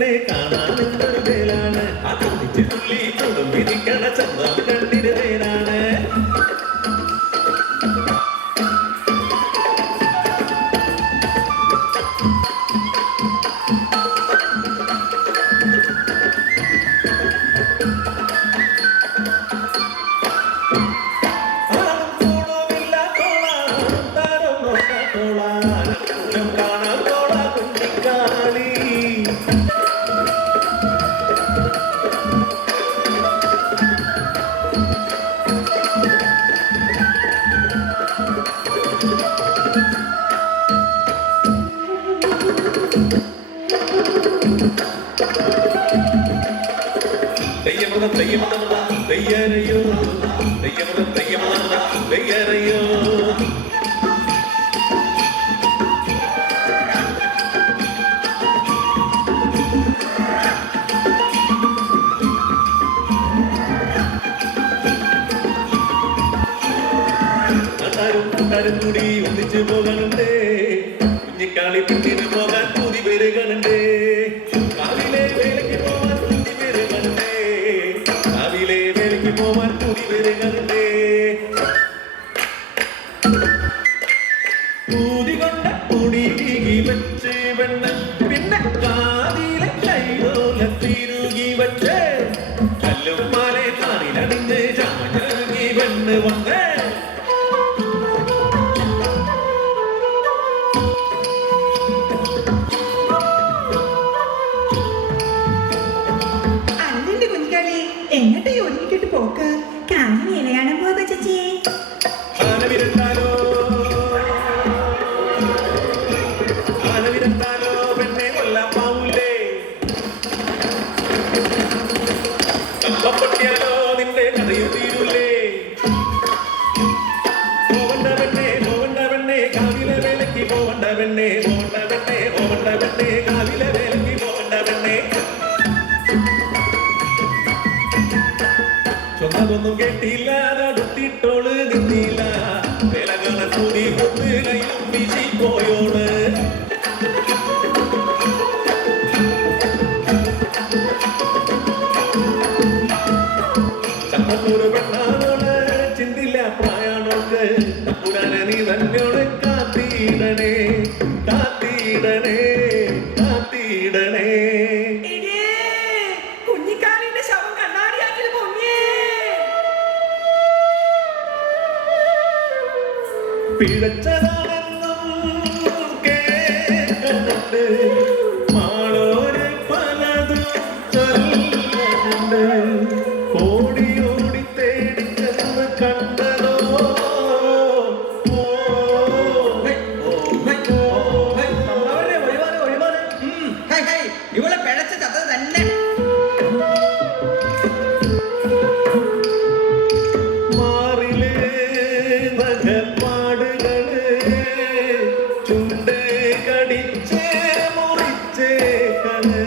പെണ്ണെ കാണാൻ എന്തൊരു വേലാണ് ആ തുള്ളിച്ച് തുള്ളി തുളുമ്പിരിക്കണ ചന്തം കണ്ടിന് നേരാണ് കൂടി ഒന്നിച്ചു പോകാനുണ്ട് കുഞ്ഞിക്കാളി പിന്നിന് പോകാൻ കൂടി വരികണുണ്ട് കാവിലെ വേലയ്ക്ക് പോവാൻ കൂടി വരികണുണ്ട് കാവിലെ വേലയ്ക്ക് പോവാൻ കൂടി വരികണുണ്ട് കൂതി കൊണ്ട കൂടി വെച്ച് വെണ്ണ പിന്നെ കാവിലെ കൈയോല തിരുകി വച്ച് കല്ലും മാലെ കാറിലണിഞ്ഞ് ചാമഞ്ഞി വെണ്ണ് വന്ന് എങ്ങോട്ട് ഒരുങ്ങിക്കിട്ട് പോക്ക് കാര്യം ഇലയാണം പോവാ ചേച്ചി പെണ്ണെ കൊല്ലാമാവൂലേ പൊട്ടിയാലോ നിന്റെ കഥയിൽ തീരൂലേ പോവണ്ട പെണ്ണെ കാവിലെ വേലയ്ക്ക് പോവണ്ട പെണ്ണെ കാവിലെ വേലയ്ക്ക് പോവണ്ട പെണ്ണെ ചൊന്നതൊന്നും കേട്ടില്ല അടുത്തിട്ടോള് നിന്നില്ല വിലകള കൂടി കൊന്ന് കയ്യും വീശി പോയോള് ചമ്മൂര് പെണ്ണാണോള് ചിന്തില്ല പ്രായാണോൾക്ക് പുരാനെ നീ തന്നോട് കാത്തിടണേ കാത്തിടണേ കാത്തിടണേ കുഞ്ഞിക്കാലിന്റെ ശവം കണ്ണാടിയാക്കിൽ പൊങ്ങിയേ പിഴച്ചതാണെന്നും കേൾക്കുന്നുണ്ട് മാളോര് പലതും ചൊല്ലുന്നുണ്ട് ഓടി ഓടി തേടി ചെന്ന് കണ്ടതോ ഇവളെ പിഴച്ച ചത്തത് തന്നെ മാറിലേ നഖപ്പാടുകള് ചുണ്ട് കടിച്ചേ മുറിച്ചേ കണ്